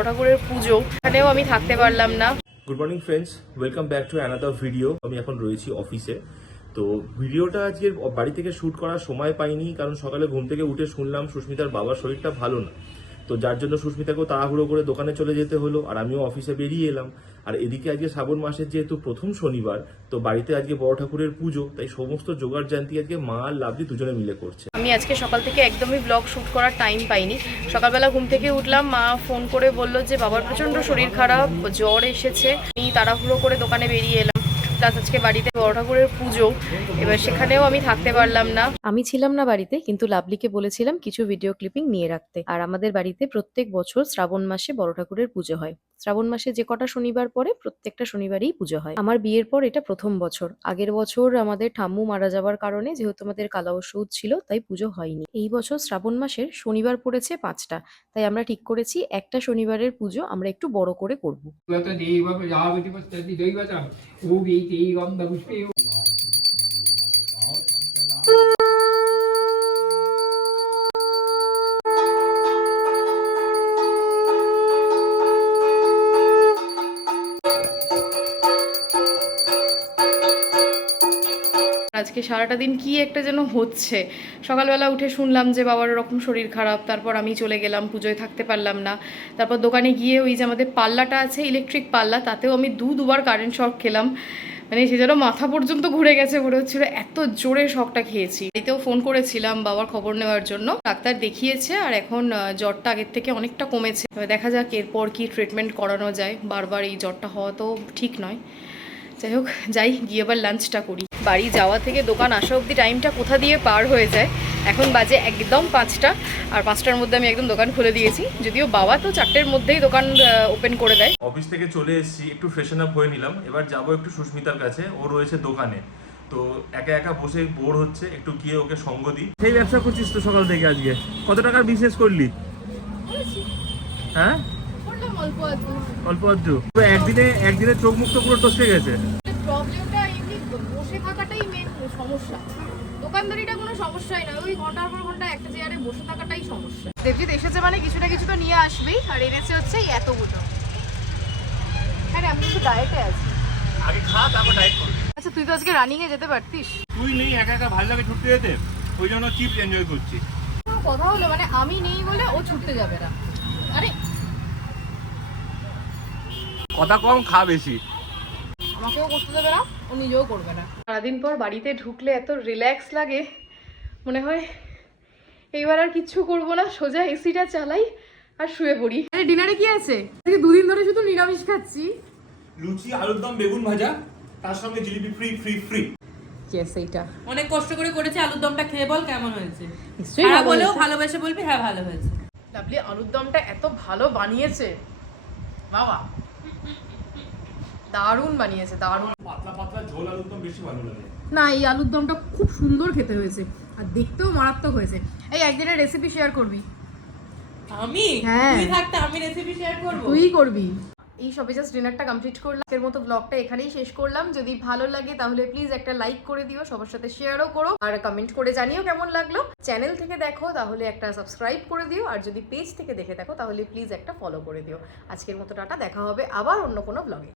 বড় ঠাকুরের পুজো, এখানেও আমি থাকতে পারলাম না। Good morning friends, welcome back to another video. আমি এখন রয়েছি অফিসে। তো ভিডিওটা আজকে বাড়ি থেকে শ্যুট করার সময় পাইনি, কারণ সকালে ঘুম থেকে উঠে শুনলাম সুস্মিতার বাবার শরীরটা ভালো না। তো যার জন্য সুস্মিতাকেও তাড়াহুড়ো করে দোকানে চলে যেতে হলো, আর আমিও অফিসে বেরিয়ে এলাম। আর এদিকে আজকে শ্রাবণ মাসের যেহেতু প্রথম শনিবার, তো বাড়িতে আজকে বড় ঠাকুরের পুজো, তাই সমস্ত জোগাড় জান্তি আজকে মা আর লাভলি দুজনে মিলে করছে। আমি আজকে সকাল থেকে একদমই ব্লগ শ্যুট করার টাইম পাইনি। সকালবেলা ঘুম থেকে উঠলাম, মা ফোন করে বলল যে বাবার প্রচণ্ড শরীর খারাপ, জ্বর এসেছে। আমি তাড়াহুড়ো করে দোকানে বেরিয়ে এলাম। প্লাস আজকে বাড়িতে বড় ঠাকুরের পুজো, এবার সেখানেও আমি থাকতে পারলাম না। আমি ছিলাম না বাড়িতে, কিন্তু লাভলিকে বলেছিলাম কিছু ভিডিও ক্লিপিং নিয়ে রাখতে। আর আমাদের বাড়িতে প্রত্যেক বছর শ্রাবণ মাসে বড় ঠাকুরের পুজো হয়। শ্রাবণ মাসে যে কটা শনিবার পরে প্রত্যেকটা শনিবারই পুজো হয়। আমার বিয়ের পর এটা প্রথম বছর। আগের বছর আমাদের ঠাম্মু মারা যাওয়ার কারণে, যেহেতু আমাদের কালা ওষুধ ছিল, তাই পুজো হয়নি। এই বছর শ্রাবণ মাসের শনিবার পড়েছে 5টা, তাই আমরা ঠিক করেছি একটা শনিবারের পুজো আমরা একটু বড় করে করব। আজকে সারাটা দিন কি একটা যেন হচ্ছে। সকালবেলা উঠে শুনলাম যে বাবার ওরকম শরীর খারাপ, তারপর আমি চলে গেলাম, পুজোয় থাকতে পারলাম না। তারপর দোকানে গিয়ে ওই যে আমাদের পাল্লাটা আছে, ইলেকট্রিক পাল্লা, তাতেও আমি দুবার কারেন্ট শক খেলাম। মানে সে যেন মাথা পর্যন্ত ঘুরে গেছে মনে হচ্ছিল, এত জোরে শকটা খেয়েছি। এতেও ফোন করেছিলাম বাবার খবর নেওয়ার জন্য, ডাক্তার দেখিয়েছে আর এখন জ্বরটা আগের থেকে অনেকটা কমেছে। দেখা যাক এরপর কি ট্রিটমেন্ট করানো যায়। বারবার এই জ্বরটা হওয়া তো ঠিক নয়। যাই হোক, যাই গিয়ে এবার লাঞ্চটা করি। বাড়ি যাওয়া থেকে দোকান আসা অবধি টাইমটা কোথা দিয়ে পার হয়ে যায়। এখন বাজে একদম 5টা, আর 5টার মধ্যে আমি একদম দোকান খুলে দিয়েছি। যদিও বাবা তো 4টের মধ্যেই দোকান ওপেন করে দেয়। অফিস থেকে চলে এসেছি, একটু ফ্রেশন আপ হয়ে নিলাম। এবার যাবো একটু সুস্মিতার কাছে, ও রয়েছে দোকানে। তো একা একা বসে বোর হচ্ছে, একটু গিয়ে ওকে সঙ্গ দিই। সেই ব্যবসা করছিস তো সকাল থেকে আজকে? কত টাকার বিজনেস করলি? হ্যাঁ, অল্প আধটু। একদিনে চোখ মুখ তো পুরো টসকে গেছে। প্রবলেমটা এমনি বসে থাকাটাই মেন সমস্যা। দোকানদারিটা কোনো সমস্যাই নয়, ওই ঘন্টার পর ঘন্টা একটা চেয়ারে বসে থাকাটাই সমস্যা। দেবজিৎ এসেছে মানে কিছু না কিছু তো নিয়ে আসবেই, আর এনেছে হচ্ছে এতগুলো। হ্যাঁ, আমি কিন্তু ডায়েটে আছি। আগে খা, তারপর ডায়েট করবি। আচ্ছা, তুই তো আজকে রানিং এ যেতে পারতিস। তুই নেই, একা একা ভালো লাগে ছুটতে যেতে, ওই জন্য চিপস এনজয় করছি। কোনো কথা হলো, মানে আমি নেই বলে ও ছুটতে যাবে না? আরে কথা কম, খা বেশি। আমাকেও করতে দেবে না, ও নিজেও করবে না। সারাদিন পর বাড়িতে ঢুকলে এত রিল্যাক্স লাগে, মনে হয় এইবার আর কিচ্ছু করবো না, সোজা এসিটা চালাই আর শুয়ে পড়ি। আরে ডিনারে কি আছে? আজকে 2 দিন ধরে শুধু নিরামিষ খাচ্ছি। লুচি, আলুর দম, বেগুন ভাজা, তার সঙ্গে jalebi free free free. Yes, এইটা অনেক কষ্ট করে করেছি। আলুর দমটা খেয়ে বল কেমন হয়েছে। নিশ্চয়ই হ্যাঁ ভালো বলেও হয়েছে। ভালোবেসে বলবি হ্যাঁ ভালো হয়েছে। লাভলি আলুর দমটা এত ভালো বানিয়েছে বাবা, দারুণ বানিয়েছে, দারুণ। পাতলা পাতলা ঝোল আলুর দম বেশি ভালো লাগে। না, এই আলুর দমটা খুব সুন্দর খেতে হয়েছে, আর দেখতেও মারাত্মক হয়েছে। এই একদিনের রেসিপি শেয়ার করবি? আমি হ্যাঁ। তুই থাকতে আমি রেসিপি শেয়ার করব? তুই করবি। এই সবে জাস্ট ডিনারটা কমপ্লিট করলাম। আজকের মতো ব্লগটা এখানেই শেষ করলাম। যদি ভালো লাগে তাহলে প্লিজ একটা লাইক করে দিও, সবার সাথে শেয়ারও করো, আর কমেন্ট করে জানিও কেমন লাগলো। চ্যানেল থেকে দেখো তাহলে একটা সাবস্ক্রাইব করে দিও, আর যদি পেজ থেকে দেখে থাকো তাহলে প্লিজ একটা ফলো করে দিও। আজকের মতো টাটা, দেখা হবে আবার অন্য কোনো ব্লগে।